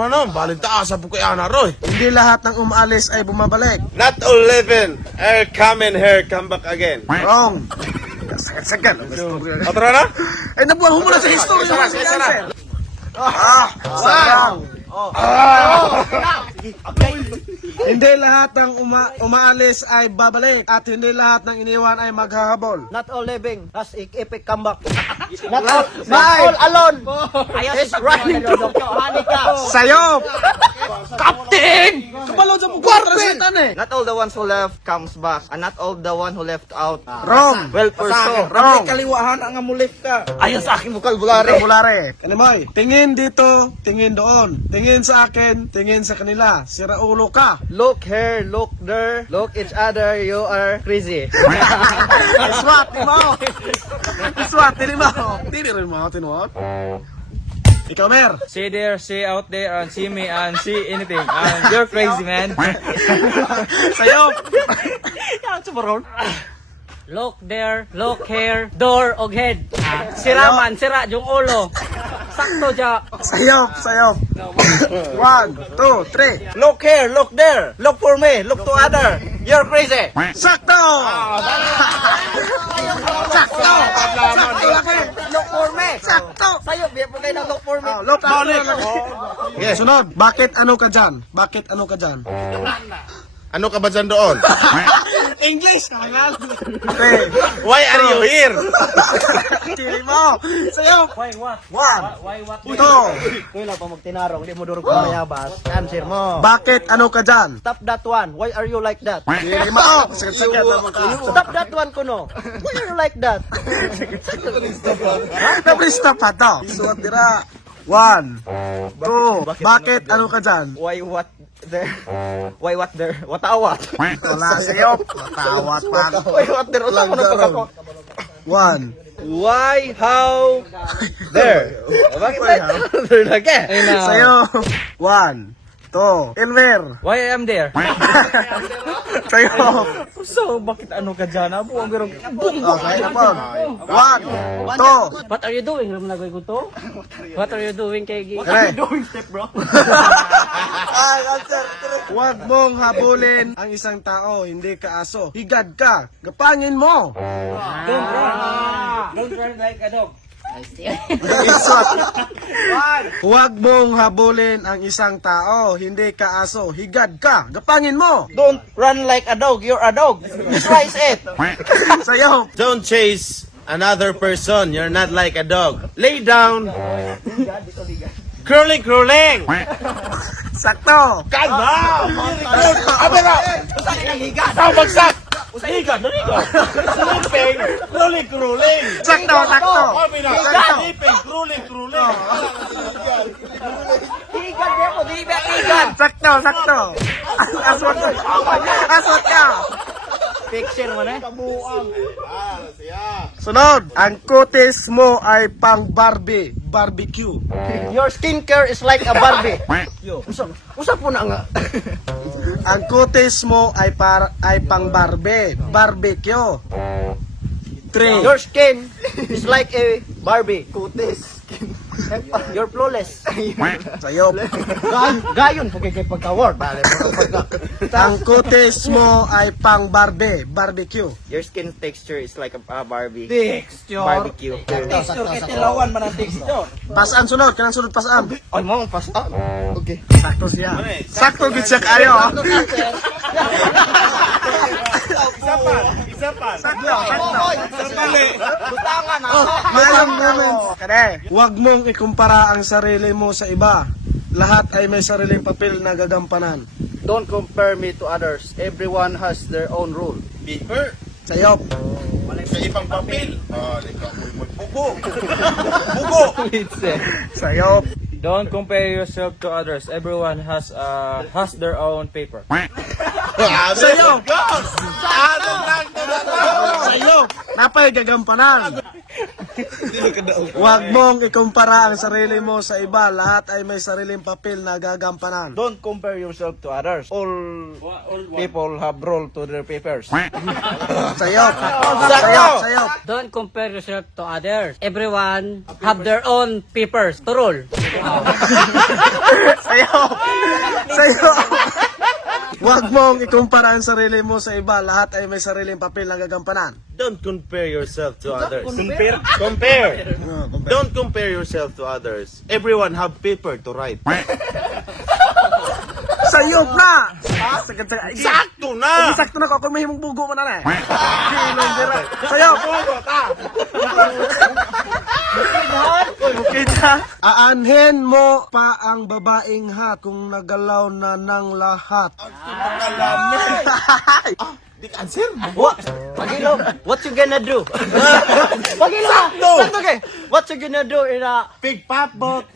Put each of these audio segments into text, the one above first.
Ano, balik taas sa Bukayana, Roy. Hindi lahat ng umaalis ay bumabalik. Not all living, air come and hair come back again. Wrong. Sagad. Otra na? Ay, nabuhan mo na sa history. Sana. Sarang. Hindi lahat ng umaalis ay babalik at hindi lahat ng iniwan ay maghahabol. Not all living has epic comeback. Not all alone is running through. Sayop! Captain! Kapalod sa pagkwartresetan eh. Not all the ones who left comes back, and not all the one who left out. Wrong. Well pursued. Wrong. Kaliwahan ang amulif ka. Ayon sa aking vocabulary. Bulare. Kanimoy, tingin dito, tingin doon. Tingin sa akin, tingin sa kanila. Sira ulo ka. Look here, look there, look each other, you are crazy. Iswat, di mo. Iswat, di mo. Di rin mo, tinuot. Ikaw, Mer. See there, see out there, and see me, and see anything. And you're crazy, man. Sayop. Look there, look here, door og head. Sira man, sira yung ulo. Sakto siya. Sayop, sayop. 1, 2, 3. Look here, look there, look for me, look to other, you're crazy. Sakto! Sakto! Sakto laki! Look for me. Sakto! Sa'yo, biya po kayo ng look for me. Look out! Sunod, bakit ano ka dyan? Bakit ano ka dyan? Ano ka ba dyan doon? English! Kangal! Okay. Why are you here? Chili mo! Sayo! Why what? 1, Why what? 2. Kuya lang pa magtinarong, hindi mo durog pa mayabas. Answer mo. Bakit ano ka dyan? Stop that one. Why are you like that? Chili mo! Sagad-sagad naman ka. Stop that one, Kuno. Why are you like that? Please stop ha to. Isuot dira. 1, 2. Bakit ano ka dyan? Why what there? Why what there? Watawat. Wala sayop. Matawat pa. Why what there? Usa mo na pagkako. 1. Why, how, there? Bakit there lagi? Sayo. 1, 2. Elmer. Why I am there? Sayo. So, bakit ano ka dyan? Abo, ang birong... Okay na po. 1, 2. What are you doing? Alam na ko to? What are you doing kay Gi? Kare. Huwag mong habulin ang isang tao, hindi ka aso. Higad ka. Gapangin mo. Don't run like a dog. Isot. Huwag mong habulin ang isang tao, hindi ka aso. Higad ka. Gapangin mo. Don't run like a dog. You're a dog. Twice it. Sayo. Don't chase another person. You're not like a dog. Lay down. Crawling, crawling. Sakto. Kalma! Abera! Saan bagsak? Liga, naliga. Sleeping, crawling, crawling. Sakto, sakto. Sakto. Sleeping, crawling, crawling. Higan niya po. Di ba higan? Sakto, sakto. Aswat ka. Aswat ka. Picture mo na. Sunod. Ang kutis mo ay pang Barbie. Barbecue. Your skincare is like a Barbie. Usa po na nga. Ang kutis mo ay pang Barbie. Barbecue. 3. Your skin is like a Barbie. Kutis. You're flawless. Sayop. Gayon po kay pagka-word. Ang kutis mo ay pang Barbie. Barbecue. Your skin texture is like a Barbie. Texture. Barbecue. Texture, kitilawan man ang texture. Pasaan sunod. Kanang sunod pasaan. Ay mo, pas. Okay. Sakto siya. Sakto gid siya kayo. Isa pa. Sakto, sakto. Butangan Malam naman. Kade, huwag mong ikumpara ang sarili mo sa iba. Lahat ay may sariling papel na gagampanan. Don't compare me to others. Everyone has their own rule. Paper. Sayop. Sa ibang papel. Ikaw mo'y magbugo. Bugo. Sayop. Don't compare yourself to others. Everyone has their own paper. Sayop. Sayop. Napay gagampanan. Huwag mong ikumpara ang sarili mo sa iba. Lahat ay may sariling papel na gagampanan. Don't compare yourself to others. All people have role to their papers. Sayop. Sayop. Sayop. Don't compare yourself to others. Everyone have their own papers to roll. Sayop! Sayop! Huwag mong ikumpara ang sarili mo sa iba. Lahat ay may sariling papel na gagampanan. Don't compare yourself to others. Compare? Compare. Compare. Don't compare yourself to others. Everyone have paper to write. Sayop na! Sakto na! Sakto na ko. Kung may himong bugo mo na na eh. Sayop! Aanhin mo pa ang babaeng hat kung nagalaw na ng lahat. Di answer. What? Pagilo, what you gonna do? Pagilo! Sakto kay. What you gonna do in a... Big pot bot.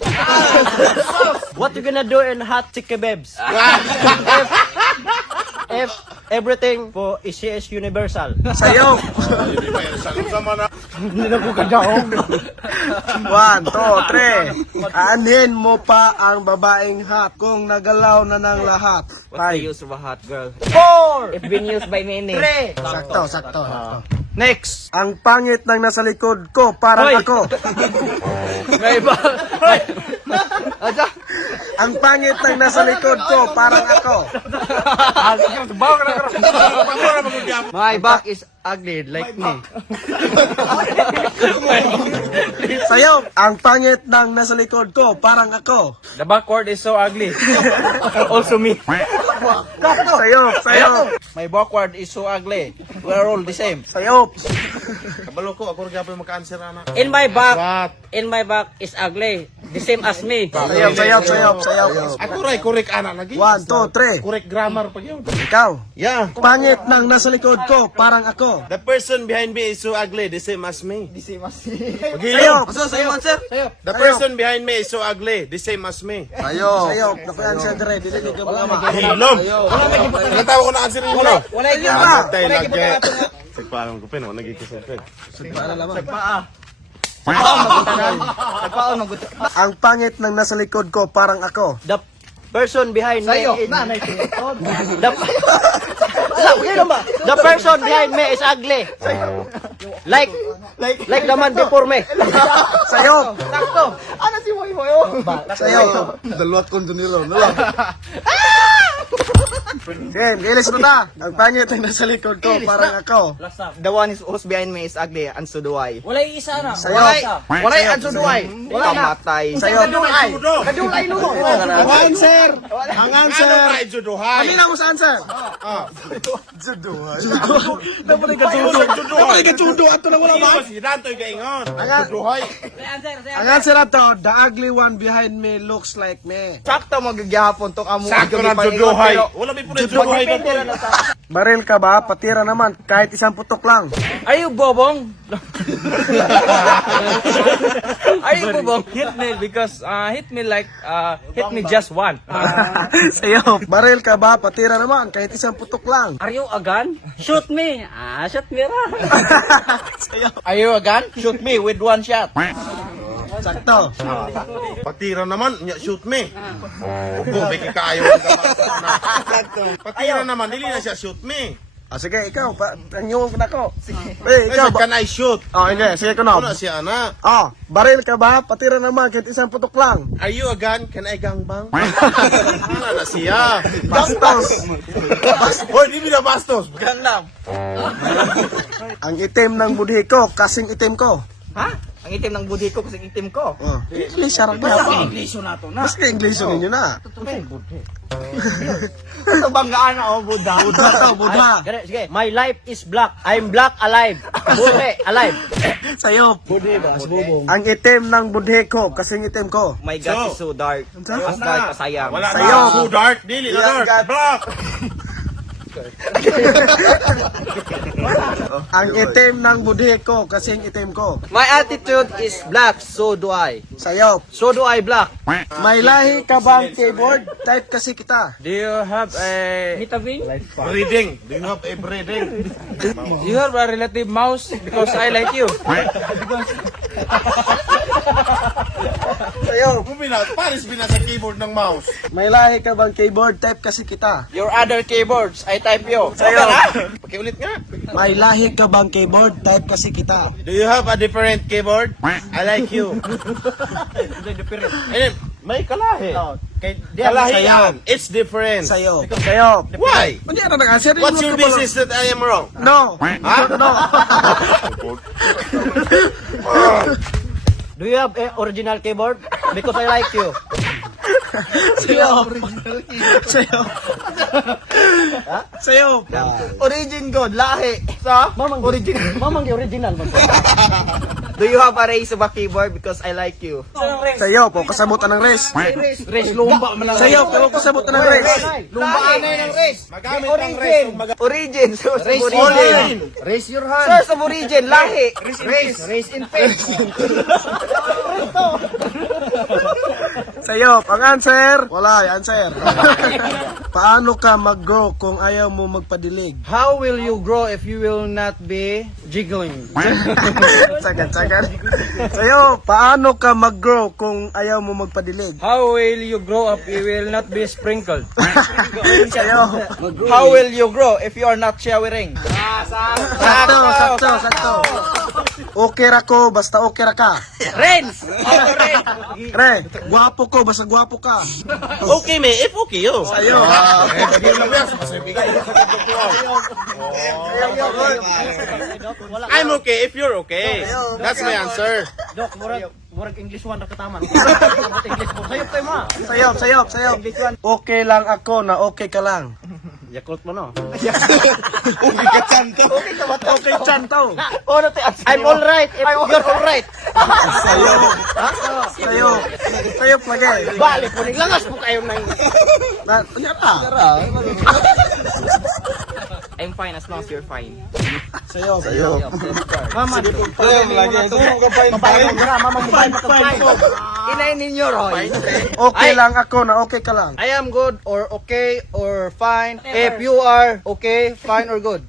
What you gonna do in hot chickabebs? If everything po is universal. Sayop! Hindi na ko kagaong. 1, 2, 3. Aanhin mo pa ang babaeng hat kung nagalaw na ng lahat. What's the 5. use of a hot girl? 4! It's been used by many. 3! Sakto, sakto. Next! Ang pangit ng nasa likod ko, parang Hoy! ako. May iba. Ang pangit ng nasa likod ko, parang ako. My back is ugly like me. Sayop! Ang pangit ng nasa likod ko, parang ako. The backward is so ugly. Also me. Sayop! Sayop! My backward is so ugly. We're all the same. Sayop! Kabalo ko, ako rin gapay maka-answer na. In my back is ugly. The same as me. Sayop! Sayop! Sayop! Sayop! Ako rin, correct ana lagi. 1, 2, 3. Correct grammar pag yun. Ikaw. Yeah. Pangit ng nasa likod ko, parang ako. The person behind me is so ugly, the same as me. Sayop! Sayop, answer? The person behind me is so ugly, the same as me. Sayop! Naku-answer dire. Dili ka mga Hilom! Natawa ko na answer yun. Wala yung Ano tayo lagi? Sigpalam ko pin, nagkikisipin. nagpaon ng gusto. Ang pangit ng nasa likod ko, parang ako. The person behind me is... The person behind me is ugly. Like the man before me. Sayop! Sakto. Ano si Moy Moy? Sayop! Dalawat kondunilo. Game, ilis mo ta. Ang pangit ng nasa likod ko, parang ako. The one who's behind me is ugly, and so do I. Wala yung isa na. Sayop! Wala, and so do I. Wala na. Kamatay. Sayop! Kadulay mo. Ang answer! Ang answer! Ano tayo juduhay? Amina mo sa answer! Judo. Dapat ka judo. Dapat ka judo. Ato lang wala ba? Si Dantoy kaingon. Ang- Juduhay. Ang answer na to, the ugly one behind me looks like me. Sakto magyagihapon tong amo. Sakto na juduhay. Wala may punay juduhay na to. Baril ka ba? Patira naman. Kahit isang putok lang. Are you bobong? Are you bobong? Hit me because hit me like hit me just one. Sayop. Baril ka ba? Patira naman. Kahit isang putok lang. Are you a gun? Shoot me. Shoot me ra. Are you a gun? Shoot me with one shot. Sakto. Patira naman, nya shoot me. Ubo, may kikayo. Patira naman, dili na siya shoot me. Sige, ikaw. Tanyong ko na ko. Ikaw. Can I shoot? Okay, sige ko na. Ano siya na? Baril ka ba? Patira naman. Kahit isang putok lang. Are you a gun? Can I gangbang? Ano na siya? Bastos. Hoy, di na bastos. Gangnam. Ang itim ng budhi ko, kasing itim ko. Ha? Ang itim ng budhi ko kasi itim ko. English, sarap na. Basta English na to na. Basta English ninyo na. Ito banggaan na Buddha. Buddha to, Buddha. Sige. My life is black. I'm black alive. Budhe alive. Sayop. Ang itim ng budhi ko, kasing itim ko. My God is so dark. As dark as I am. Wala Sayo. na. So dark. Dili na dark. Black. Ang itim ng budhi ko, kasing itim ko. My attitude is black, so do I. Sayop. So do I black. May lahi ka bang keyboard? Type kasi kita. Do you have a Mitaving? Breathing. Do you have a breathing? you have a relative mouse because I like you. Sayop. Paris binasa keyboard ng mouse. May lahi ka bang keyboard? Type kasi kita. Your other keyboards, I type you. Sayop. Pakiulit nga. May lahi ka bang keyboard? Type kasi kita. Do you have a different keyboard? I like you. May kalahi. Oh, kay diha Kalahian. It's different. Sayop. Sayop. Why? Hindi na nag-answer. What's your business that I am wrong? No. No. Do you have a original keyboard? Because I like you. Sayop. Sayop. Sayop. Origin God, lahi. Sa? Mamang original. Do you have a race of a keyboard? Because I like you. Sayop. O kasabutan ng race. Race lumba man lang. Sayop. O kasabutan ng race. Lumbaan na ng race. Magamit ang race. Origin. Source of Raise origin. Raise your hand. Source of origin, lahi. Race in faith. Sayop. Ang answer. Wala. Answer. Paano ka mag-grow kung ayaw mo magpadilig? How will you grow if you will not be jiggling? Sagad. Sayop. Paano ka mag-grow kung ayaw mo magpadilig? How will you grow up? You will not be sprinkled. Sayop. How will you grow if you are not showering? Sakto. Okay ra ko, basta okay ra ka. Renz! Re, gwapo ko, basta gwapo ka. Okay, me. If okay, yo. Sayo. I'm okay if you're okay. That's my answer. Dok, murag English 1 ra katama. English 1. Sayop tayo ma. Sayop. Okay lang ako na okay ka lang. Yakult mo no. Okay chanto. Oh, no, I'm all right. If you're all right. Sayop lagi. Balik mo ning langas po kayo nang. Nyata. I'm fine as long as you're fine. Sayop. Mama, lagi. Inay ninyo, Roy. Okay lang ako na okay ka lang. I am good or okay or fine. If you are okay, fine or good.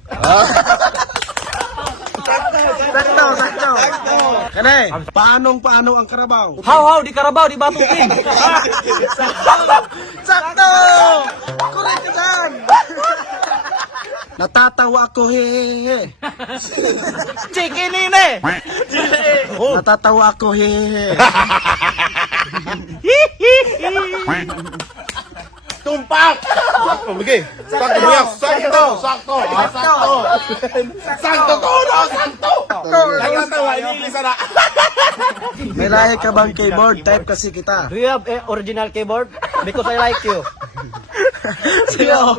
Sakto. Kanay, paano ang karabaw? How, di karabaw, di batukin. Sakto! Correct ka dyan! Natatawa ako, hehehe. Chicken ine. Natatawa ako, hehehe. Tumpak! Sige. Sakto, buyak. Sakto. Sakto to, no? Sakto. Nagtatawa, iniilis na. May lahi ka bang keyboard? Type kasi kita. Do you have a original keyboard? Because I like you. Sayo.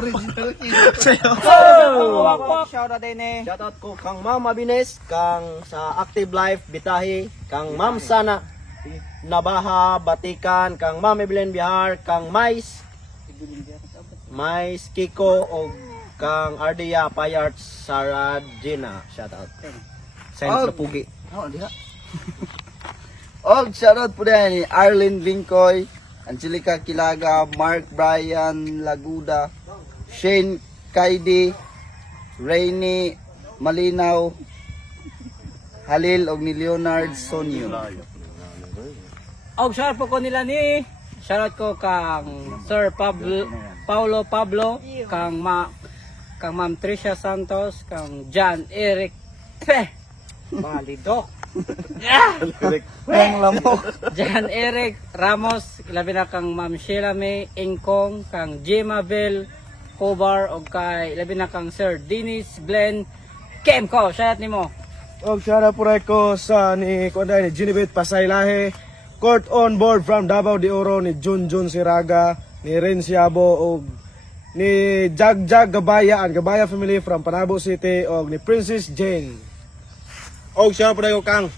Shout out din eh. Shout out ko kang Mama Bines, kang sa Active Life Bitahi, kang Ma'am Sana Nabaha Batikan, kang Ma'am Evelyn Bihar, kang Mais Kiko o kang Ardia Payarts Saradjina. Shout out. Science na pugi. Og shoutout po din ni Arlene Vincoy, Angelica Kilaga, Mark Brian Laguda, Shane Kaidi, Rainy Malinaw, Halil og ni Leonard Sonyo. Og shoutout po ko nila ni shoutout ko kang Sir Paulo Pablo, kang Ma'am Tricia Santos, kang John Eric Balido. John Eric Ramos, ilabi na kang Ma'am Sheila May Ingkong, kang Gemma Bell Cobar, o kay ilabi na kang Sir Dennis Glenn Kemko. Shoutout nimo. Og shoutout po rin ko sa ni Ginibet Pasaylahe, Court on board from Davao de Oro ni Junjun Siraga, ni Ren Siabo, og ni Jagjag Gabaya family from Panabo City, og ni Princess Jane. Og shoutout po ko kang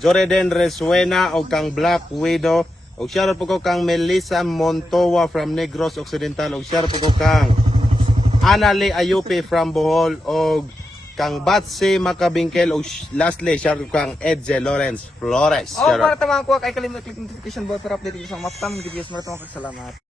Joreden Resuena o kang Black Widow. Og shoutout po ko kang Melissa Montoya from Negros Occidental. Og shoutout po ko kang Anali Ayupi from Bohol. Og kang Batsi Makabingkel. Og lastly, shoutout ko kang Edze Lawrence Flores. Oh, para tamang ko kay kalimut click notification bell para update sa mga upcoming videos. Maraming salamat.